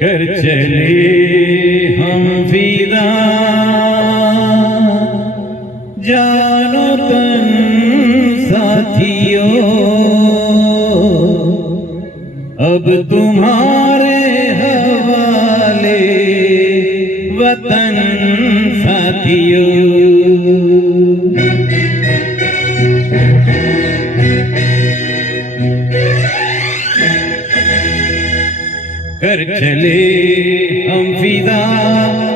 कर चले हम फिदा जानो तन साथियों, अब तुम्हारे हवाले वतन साथियों। कर चले हम फिदा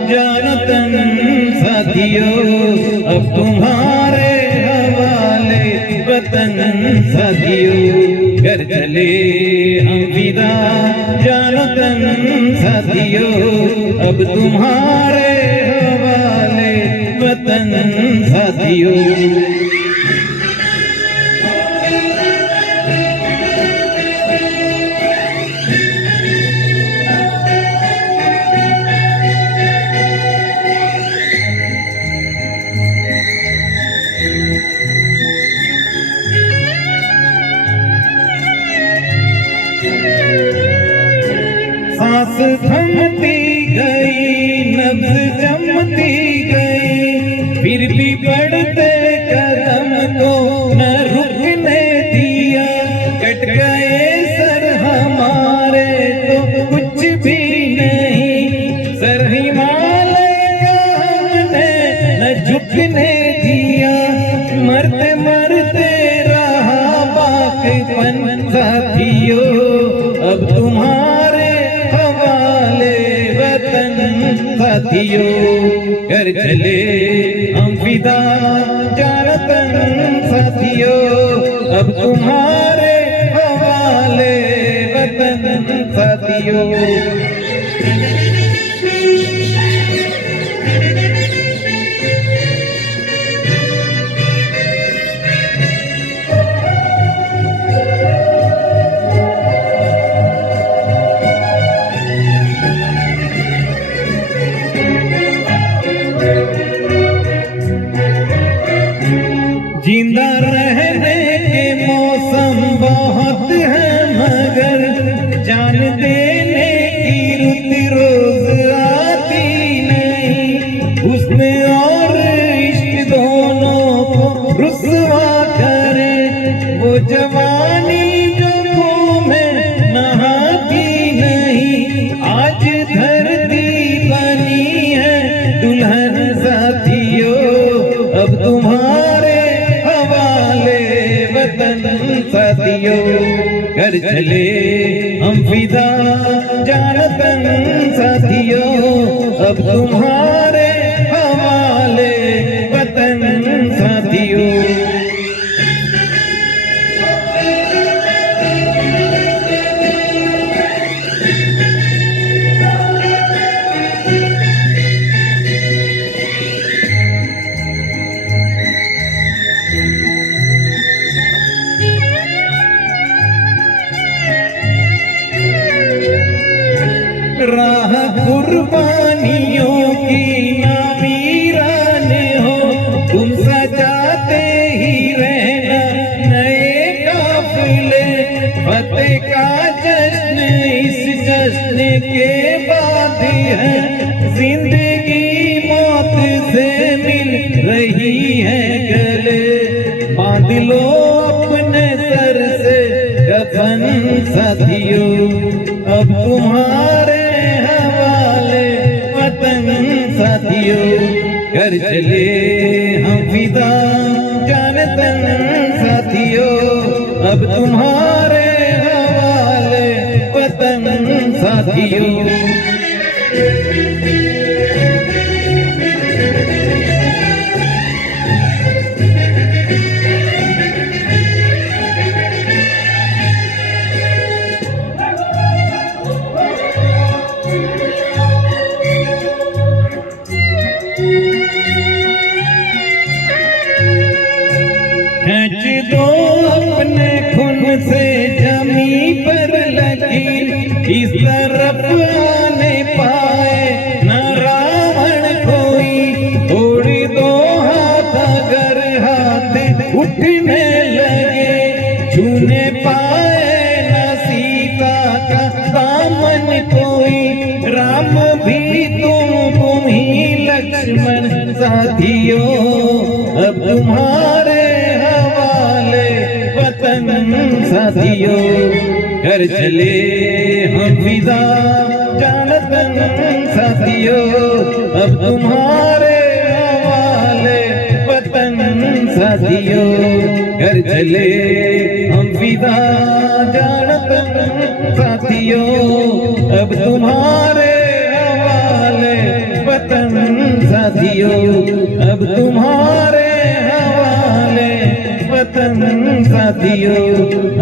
जानो तन साथियों, अब तुम्हारे हवाले वतन साथियों। कर चले हम फिदा जानो तन साथियों, अब तुम्हारे हवाले वतन साथियों। सांस थमती गई, नब्ज जमती गई, फिर भी बढ़ते कदम को न रुकने दिया। कट गए सर हमारे तो कुछ भी नहीं, सर हिमालय का हमने न झुकने दिया। मरते मरते रहा बाकीपन साथियों, अब तुम्हारे साथियों। कर चले हम फिदा जानो तन साथियों, अब तुम्हारे हवाले वतन साथियों। जिंदा रहने के मौसम बहुत है, मगर जान देने की रुत रोज आती नहीं। हुस्न और इश्क दोनों को रुसवा करे, वो जवानी जो खून में नहाती नहीं। आज धरती बनी है दुल्हन साथियों, अब तुम्हारे साथियों। कर चले हम फिदा जानो तन साथियों, अब तुम्हारे हवाले वतन साथियों। राह कुर्बानियों की ना वीराने हो, तुम सजाते ही रहना नए काफिले। फतेह का जश्न इस जश्न के बाद है, जिंदगी मौत से मिल रही है गले। बांध लो अपने सर से कफन साथियों, अब तुम्हारे हवाले वतन साथियों। कर चले हम फिदा जानो तन साथियों, अब तुम्हारे हवाले वतन साथियों। खींच दो अपने खून से जमी पर लकीर, इस तरफ आने पाए न रावण कोई। तोड़ दो हाथ अगर हाथ उठने लगे, छूने पाए न सीता का दामन कोई। साथियों अब तुम्हारे हवाले वतन साथियों, कर चले हम फिदा जानतन साथियों, अब तुम्हारे हवाले वतन साथियों, कर चले हम फिदा जानतन साथियों, अब तुम्हारे हवाले वतन साथियों, अब तुम्हारे हवाले वतन साथियों,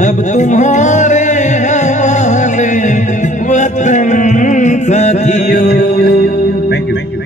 अब तुम्हारे हवाले वतन साथियों।